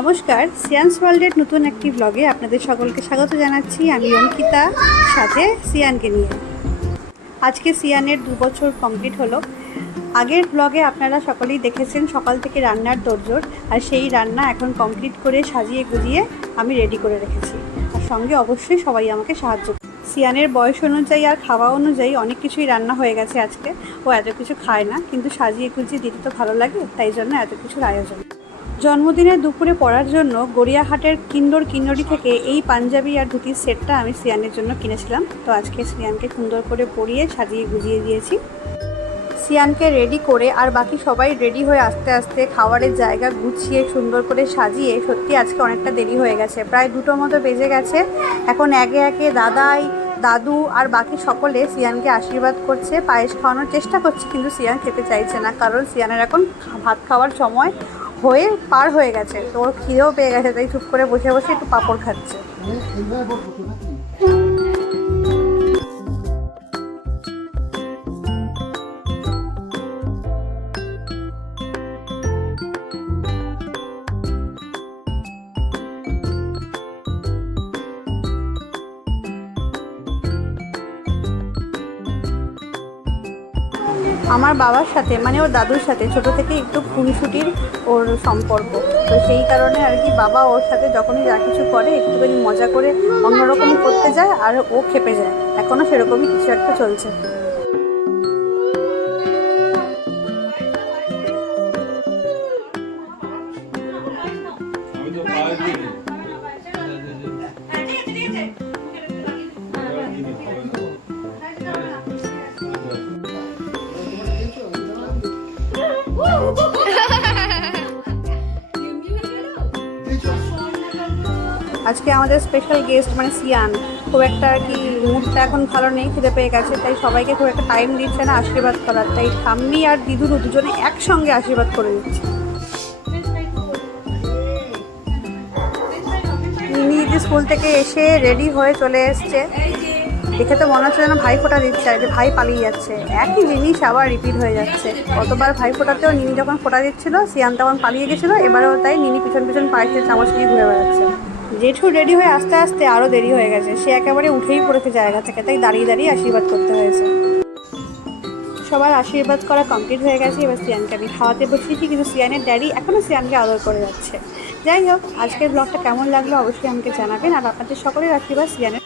নমস্কার, সিয়ান্স ওয়ার্ল্ডের নতুন একটি ব্লগে আপনাদের সকলকে স্বাগত জানাচ্ছি। আমি অঙ্কিতা, সাথে সিয়ানকে নিয়ে। আজকে সিয়ানের 2 বছর কমপ্লিট হলো। আগের ব্লগে আপনারা সকলেই দেখেছেন সকাল থেকে রান্নার তোড়জোড়, আর সেই রান্না এখন কমপ্লিট করে সাজিয়ে গুজিয়ে আমি রেডি করে রেখেছি। আর সঙ্গে অবশ্যই সবাই আমাকে সাহায্য করে। সিয়ানের বয়স অনুযায়ী আর খাওয়া অনুযায়ী অনেক কিছুই রান্না হয়ে গেছে আজকে। ও এত কিছু খায় না, কিন্তু সাজিয়ে গুজিয়ে দিতে তো ভালো লাগে, তাই জন্য এত কিছুর আয়োজন। জন্মদিনের দুপুরে পরার জন্য গড়িয়াহাটের কিন্নরি থেকে এই পাঞ্জাবি আর ধুতির সেটটা আমি সিয়ানের জন্য কিনেছিলাম। তো আজকে সিয়ানকে সুন্দর করে পরিয়ে সাজিয়ে গুজিয়ে দিয়েছি। সিয়ানকে রেডি করে আর বাকি সবাই রেডি হয়ে আস্তে আস্তে খাবারের জায়গা গুছিয়ে সুন্দর করে সাজিয়ে সত্যি আজকে অনেকটা দেরি হয়ে গেছে, প্রায় 2টো মতো বেজে গেছে। এখন একে একে দাদাই, দাদু আর বাকি সকলে সিয়ানকে আশীর্বাদ করছে, পায়েস খাওয়ানোর চেষ্টা করছে, কিন্তু সিয়ান খেতে চাইছে না, কারণ সিয়ানের এখন ভাত খাওয়ার সময় পার হয়ে গেছে। তো ওর খিদেও পেয়ে গেছে, তাই চুপ করে বসে বসে একটু পাঁপড় খাচ্ছে। আমার বাবার সাথে মানে ওর দাদুর সাথে ছোটো থেকে একটু খুনসুটির ওর সম্পর্ক, তো সেই কারণে আর কি বাবা ওর সাথে যখনই যা কিছু করে একটুখানি মজা করে অন্যরকম করতে যায় আর ও খেপে যায়। এখনও সেরকমই কিছু একটা চলছে। আজকে আমাদের স্পেশাল গেস্ট মানে সিয়ান খুব একটা আর কি মুডটা এখন ভালো নেই, খিদে পেয়ে গেছে, তাই সবাইকে খুব একটা টাইম দিচ্ছে না আশীর্বাদ করার, তাই ঠাম্মি আর দিদুর দুজনে একসঙ্গে আশীর্বাদ করে দিচ্ছে। মিনি দিদি স্কুল থেকে এসে রেডি হয়ে চলে এসছে, দেখে তো মনে হচ্ছে যেন ভাই ফোঁটা দিচ্ছে, আর যে ভাই পালিয়ে যাচ্ছে। একই জিনিস আবার রিপিট হয়ে যাচ্ছে। গতবার ভাই ফোঁটাতেও নিনি যখন ফোঁটা দিচ্ছিল সিয়ান তখন পালিয়ে গেছিলো, এবারেও তাই নিনি পিছন পিছন পায়ের চামচ নিয়ে ঘুরে বেড়াচ্ছে। জেঠু রেডি হয়ে আস্তে আস্তে আরও দেরি হয়ে গেছে, সে একেবারে উঠেই পড়েছে জায়গা থেকে, তাই দাঁড়িয়ে দাঁড়িয়ে আশীর্বাদ করতে হয়েছে। সবার আশীর্বাদ করা কমপ্লিট হয়ে গেছে, এবার সিয়ানকে আমি খাওয়াতে বসিয়েছি, কিন্তু সিয়ানের ড্যাডি এখনও সিয়ানকে আদর করে যাচ্ছে। যাই হোক, আজকের ব্লগটা কেমন লাগলো অবশ্যই আমাকে জানাবেন, আর আপনাদের সকলের আশীর্বাদ সিয়ানের